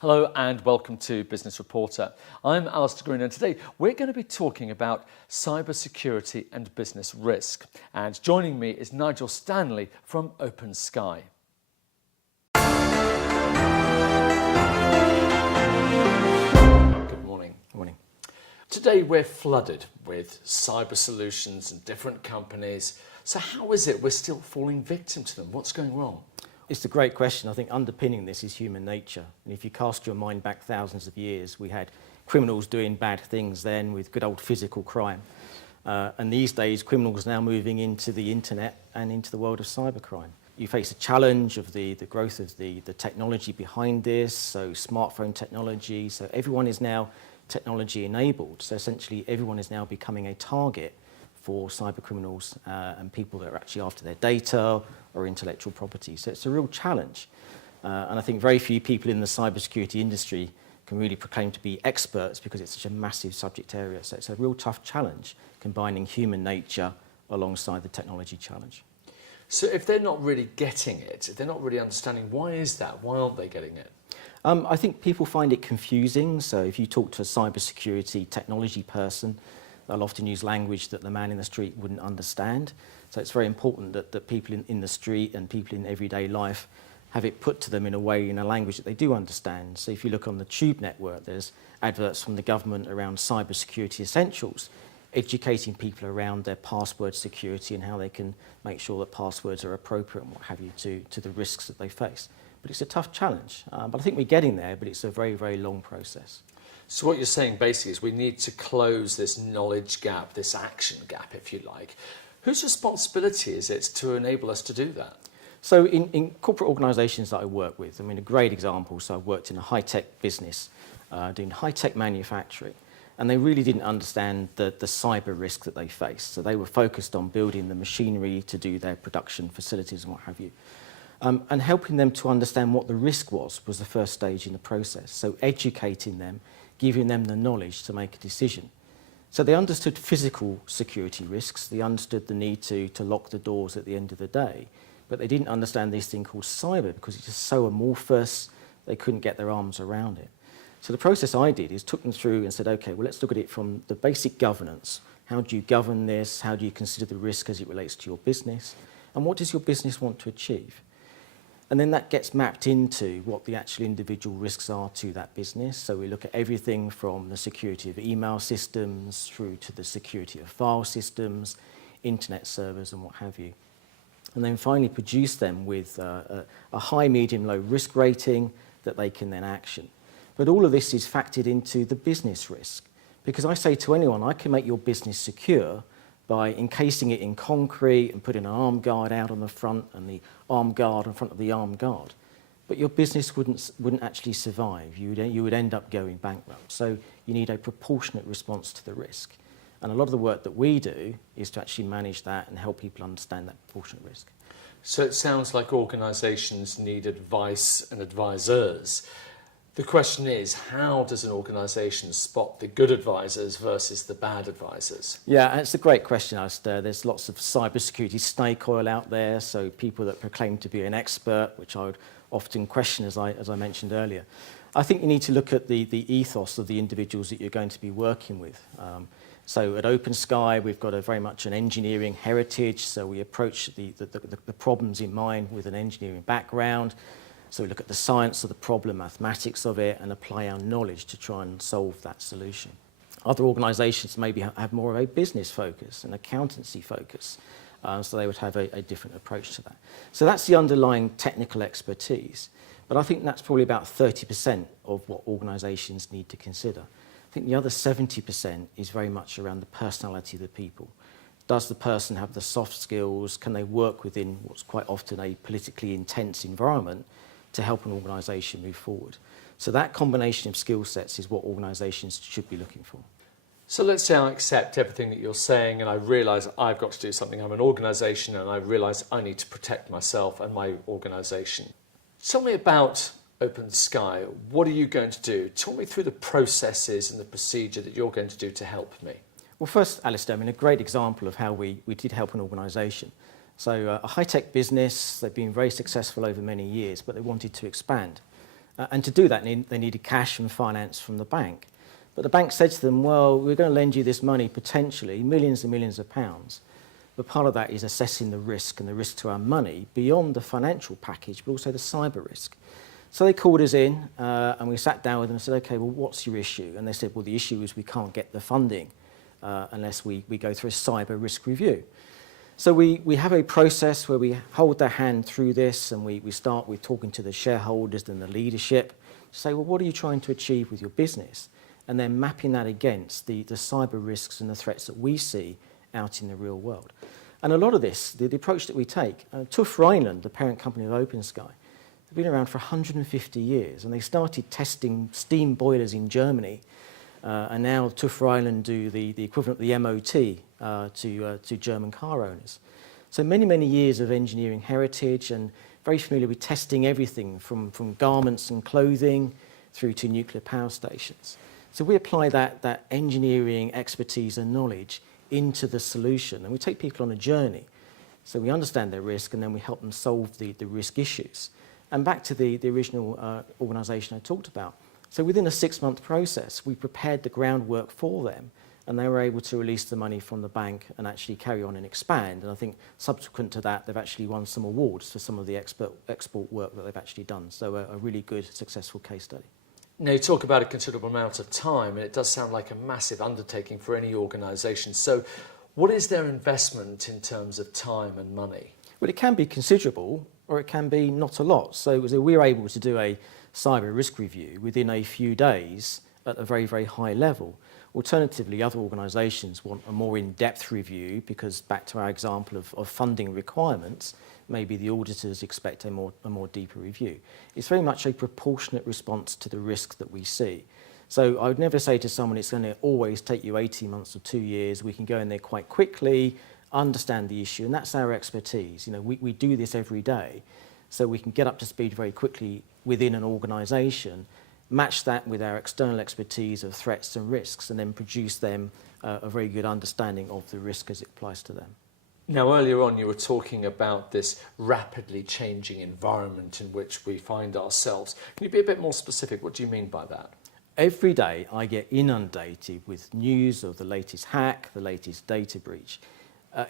Hello and welcome to Business Reporter. I'm Alistair Green and today we're going to be talking about cybersecurity and business risk. And joining me is Nigel Stanley from OPENSKY. Good morning. Good morning. Today we're flooded with cyber solutions and different companies. So how is it we're still falling victim to them? What's going wrong? It's a great question. I think underpinning this is human nature. And if you cast your mind back thousands of years, we had criminals doing bad things then with good old physical crime. And these days, criminals are now moving into the internet and into the world of cybercrime. You face a challenge of the growth of the technology behind this, so smartphone technology. So everyone is now technology enabled. So essentially, everyone is now becoming a target for cyber criminals and people that are actually after their data or intellectual property. So it's a real challenge. And I think very few people in the cybersecurity industry can really proclaim to be experts because it's such a massive subject area. So it's a real tough challenge, combining human nature alongside the technology challenge. So if they're not really getting it, if they're not really understanding, why is that? Why aren't they getting it? I think people find it confusing. So if you talk to a cybersecurity technology person, they'll often use language that the man in the street wouldn't understand. So it's very important that people in the street and people in everyday life have it put to them in a way, in a language that they do understand. So if you look on the Tube network, there's adverts from the government around cybersecurity essentials, educating people around their password security and how they can make sure that passwords are appropriate and what have you to the risks that they face. But it's a tough challenge. But I think we're getting there, but it's a very, very long process. So what you're saying basically is we need to close this knowledge gap, this action gap, if you like. Whose responsibility is it to enable us to do that? So in corporate organisations that I work with, I mean, a great example, so I've worked in a high-tech business doing high-tech manufacturing, and they really didn't understand the cyber risk that they faced. So they were focused on building the machinery to do their production facilities and what have you. And helping them to understand what the risk was the first stage in the process. So educating them, giving them the knowledge to make a decision. So they understood physical security risks, they understood the need to lock the doors at the end of the day, but they didn't understand this thing called cyber because it's just so amorphous, they couldn't get their arms around it. So the process I did is took them through and said, okay, well, let's look at it from the basic governance. How do you govern this? How do you consider the risk as it relates to your business? And what does your business want to achieve? And then that gets mapped into what the actual individual risks are to that business. So we look at everything from the security of email systems through to the security of file systems, internet servers and what have you. And then finally produce them with a high, medium, low risk rating that they can then action. But all of this is factored into the business risk. Because I say to anyone, I can make your business secure by encasing it in concrete and putting an armed guard out on the front and the armed guard in front of the armed guard. But your business wouldn't actually survive. You would end up going bankrupt. So you need a proportionate response to the risk. And a lot of the work that we do is to actually manage that and help people understand that proportionate risk. So it sounds like organisations need advice and advisors. The question is, how does an organisation spot the good advisors versus the bad advisors? Yeah, it's a great question, Alistair. There's lots of cybersecurity snake oil out there, so people that proclaim to be an expert, which I would often question, as I mentioned earlier. I think you need to look at the ethos of the individuals that you're going to be working with. So at OPENSKY, we've got very much an engineering heritage, so we approach the problems in mind with an engineering background. So we look at the science of the problem, mathematics of it, and apply our knowledge to try and solve that solution. Other organisations maybe have more of a business focus, an accountancy focus, so they would have a different approach to that. So that's the underlying technical expertise, but I think that's probably about 30% of what organisations need to consider. I think the other 70% is very much around the personality of the people. Does the person have the soft skills? Can they work within what's quite often a politically intense environment to help an organisation move forward? So that combination of skill sets is what organisations should be looking for. So let's say I accept everything that you're saying and I realise I've got to do something. I'm an organisation and I realise I need to protect myself and my organisation. Tell me about OPENSKY. What are you going to do? Talk me through the processes and the procedure that you're going to do to help me. Well, first, Alistair, I mean, a great example of how we did help an organisation. So a high-tech business, they've been very successful over many years, but they wanted to expand. And to do that, they needed cash and finance from the bank. But the bank said to them, well, we're going to lend you this money, potentially, millions and millions of pounds. But part of that is assessing the risk and the risk to our money beyond the financial package, but also the cyber risk. So they called us in and we sat down with them and said, okay, well, what's your issue? And they said, well, the issue is we can't get the funding unless we go through a cyber risk review. So we have a process where we hold their hand through this, and we start with talking to the shareholders and the leadership to say, well, what are you trying to achieve with your business? And then mapping that against the cyber risks and the threats that we see out in the real world. And a lot of this, the approach that we take, RHEINLAND, the parent company of OPENSKY, they've been around for 150 years, and they started testing steam boilers in Germany, and now RHEINLAND do the equivalent of the MOT to German car owners. So many, many years of engineering heritage, and very familiar with testing everything from garments and clothing through to nuclear power stations. So we apply that engineering expertise and knowledge into the solution, and we take people on a journey. So we understand their risk, and then we help them solve the risk issues. And back to the original organisation I talked about. So within a 6-month process, we prepared the groundwork for them, and they were able to release the money from the bank and actually carry on and expand. And I think subsequent to that, they've actually won some awards for some of the export work that they've actually done. So a really good, successful case study. Now, you talk about a considerable amount of time, and it does sound like a massive undertaking for any organisation. So what is their investment in terms of time and money? Well, it can be considerable, or it can be not a lot. So we were able to do a cyber risk review within a few days at a very, very high level. Alternatively, other organisations want a more in-depth review because, back to our example of funding requirements, maybe the auditors expect a more deeper review. It's very much a proportionate response to the risk that we see. So I would never say to someone it's going to always take you 18 months or 2 years. We can go in there quite quickly, understand the issue, and that's our expertise. You know, we do this every day, so we can get up to speed very quickly within an organisation, match that with our external expertise of threats and risks, and then produce them a very good understanding of the risk as it applies to them. Now, earlier on, you were talking about this rapidly changing environment in which we find ourselves. Can you be a bit more specific? What do you mean by that? Every day, I get inundated with news of the latest hack, the latest data breach.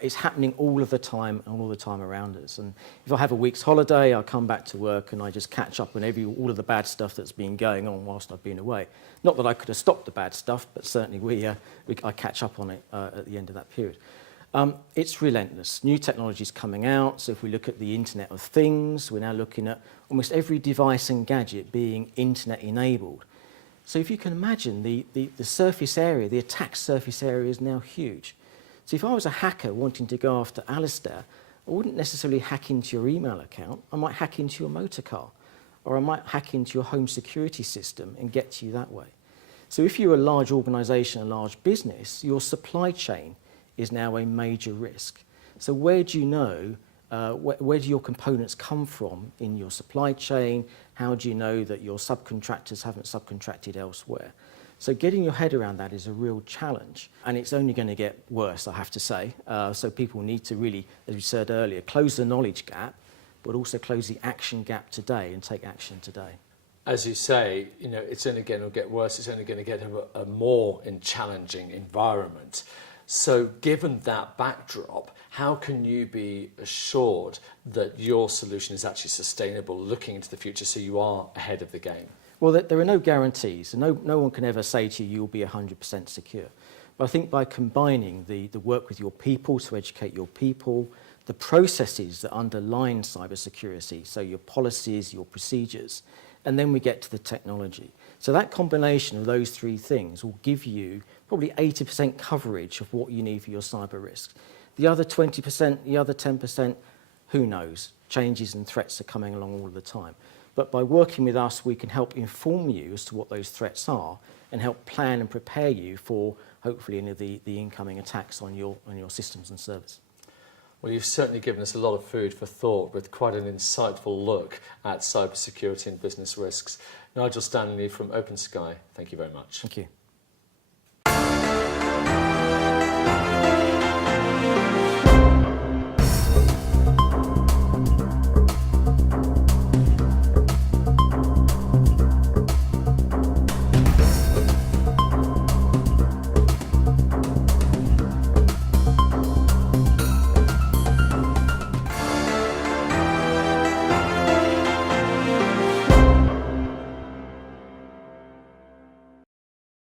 It's happening all of the time and all the time around us. And if I have a week's holiday, I come back to work and I just catch up on all of the bad stuff that's been going on whilst I've been away. Not that I could have stopped the bad stuff, but certainly I catch up on it at the end of that period. It's relentless. New technology is coming out. So if we look at the Internet of Things, we're now looking at almost every device and gadget being Internet enabled. So if you can imagine the surface area, the attack surface area is now huge. So if I was a hacker wanting to go after Alistair, I wouldn't necessarily hack into your email account. I might hack into your motor car, or I might hack into your home security system and get to you that way. So if you're a large organisation, a large business, your supply chain is now a major risk. So where do you know, where do your components come from in your supply chain? How do you know that your subcontractors haven't subcontracted elsewhere? So getting your head around that is a real challenge, and it's only going to get worse, I have to say. So people need to really, as we said earlier, close the knowledge gap, but also close the action gap today and take action today. As you say, you know, it's only going to get worse. It's only going to get a more challenging environment. So given that backdrop, how can you be assured that your solution is actually sustainable looking into the future so you are ahead of the game? Well, there are no guarantees. No one can ever say to you, you'll be 100% secure. But I think by combining the work with your people to educate your people, the processes that underline cybersecurity, so your policies, your procedures, and then we get to the technology. So that combination of those three things will give you probably 80% coverage of what you need for your cyber risks. The other 20%, the other 10%, who knows? Changes and threats are coming along all the time. But by working with us, we can help inform you as to what those threats are and help plan and prepare you for, hopefully, any of the incoming attacks on your systems and servers. Well, you've certainly given us a lot of food for thought with quite an insightful look at cybersecurity and business risks. Nigel Stanley from OPENSKY, thank you very much. Thank you.